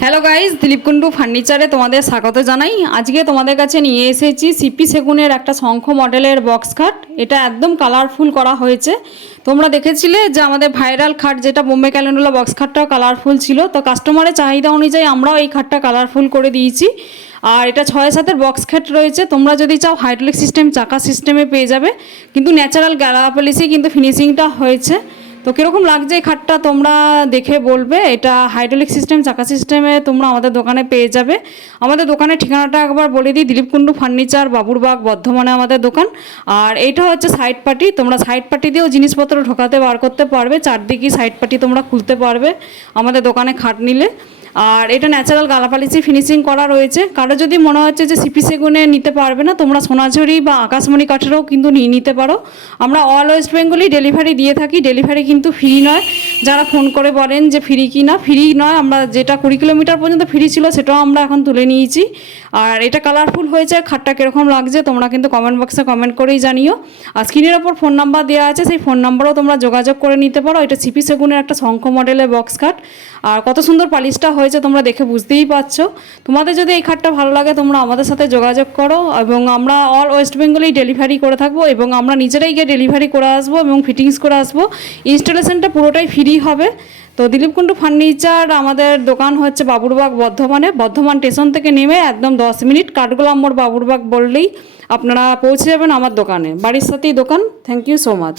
Hello guys, Dilip Kundu ফার্নিচারে তোমাদের স্বাগত জানাই। আজকে তোমাদের কাছে নিয়ে এসেছি সিপি সেগুনের একটা শঙ্খ মডেলের বক্স খাট। এটা একদম কালারফুল করা হয়েছে। তোমরা দেখেছিলে যে আমাদের ভাইরাল খাট যেটা বোম্বে ক্যালেন্ডুলা বক্স খাটটাও কালারফুল ছিল, তো কাস্টমারের চাহিদা অনুযায়ী আমরাও এই খাটটা কালারফুল করে দিয়েছি। আর এটা 6-7 বক্স খাট রয়েছে। তোমরা যদি চাও হাইড্রোলিক সিস্টেম চাকা সিস্টেমে পেয়ে যাবে, কিন্তু ন্যাচারাল গ্যালা পলিশে কিন্তু ফিনিশিংটা হয়েছে। তো কীরকম লাগছে এই খাটটা তোমরা দেখে বলবে। এটা হাইড্রোলিক সিস্টেম চাকা সিস্টেমে তোমরা আমাদের দোকানে পেয়ে যাবে। আমাদের দোকানের ঠিকানাটা একবার বলে দিই, দিলীপ কুন্ডু ফার্নিচার, বাবুরবাগ, বর্ধমানে আমাদের দোকান। আর এইটা হচ্ছে সাইড পার্টি। তোমরা সাইড পার্টি দিয়েও জিনিসপত্র ঢোকাতে বার করতে পারবে, চারদিকে সাইড পার্টি তোমরা খুলতে পারবে আমাদের দোকানে খাট নিলে। আর এটা ন্যাচারাল গালাপালিশি ফিনিশিং করা রয়েছে। কারো যদি মনে হচ্ছে যে সিপি সেগুনে নিতে পারবে না, তোমরা সোনাঝুরি বা আকাশমণি কাঠেরও কিন্তু নিয়ে নিতে পারো। আমরা অল ওয়েস্ট বেঙ্গলই ডেলিভারি দিয়ে থাকি। ডেলিভারি কিন্তু ফ্রি নয়। যারা ফোন করে বলেন যে ফ্রি কি না, ফ্রি নয়। আমরা যেটা 20 কিলোমিটার পর্যন্ত ফ্রি ছিল সেটাও আমরা এখন তুলে নিয়েছি। আর এটা কালারফুল হয়েছে। খাটটা কীরকম লাগছে তোমরা কিন্তু কমেন্ট বক্সে কমেন্ট করেই জানিও। আর স্ক্রিনের ওপর ফোন নাম্বার দেওয়া আছে, সেই ফোন নাম্বারও তোমরা যোগাযোগ করে নিতে পারো। এটা সিপি সেগুনের একটা শঙ্খ মডেলের বক্স খাট। আর কত সুন্দর পালিশটা হয়েছে তোমরা দেখে বুঝতেই পারছো। তোমাদের যদি এই খাটটা ভালো লাগে তোমরা আমাদের সাথে যোগাযোগ করো, এবং আমরা অল ওয়েস্ট বেঙ্গলেই ডেলিভারি করে থাকবো, এবং আমরা নিজেরাই গিয়ে ডেলিভারি করে আসবো এবং ফিটিংস করে আসবো। ইনস্টলেশনটা পুরোটাই ফ্রি হবে। তো দিলীপ কুন্ডু ফার্নিচার আমাদের দোকান হচ্ছে বাবুরবাগ, বর্ধমানে। বর্ধমান স্টেশন থেকে নেমে একদম 10 মিনিট কাঠগোলাম মোড় বাবুরবাগ বললেই আপনারা পৌঁছে যাবেন আমার দোকানে। বাড়ির সাথেই দোকান। Thank you so much.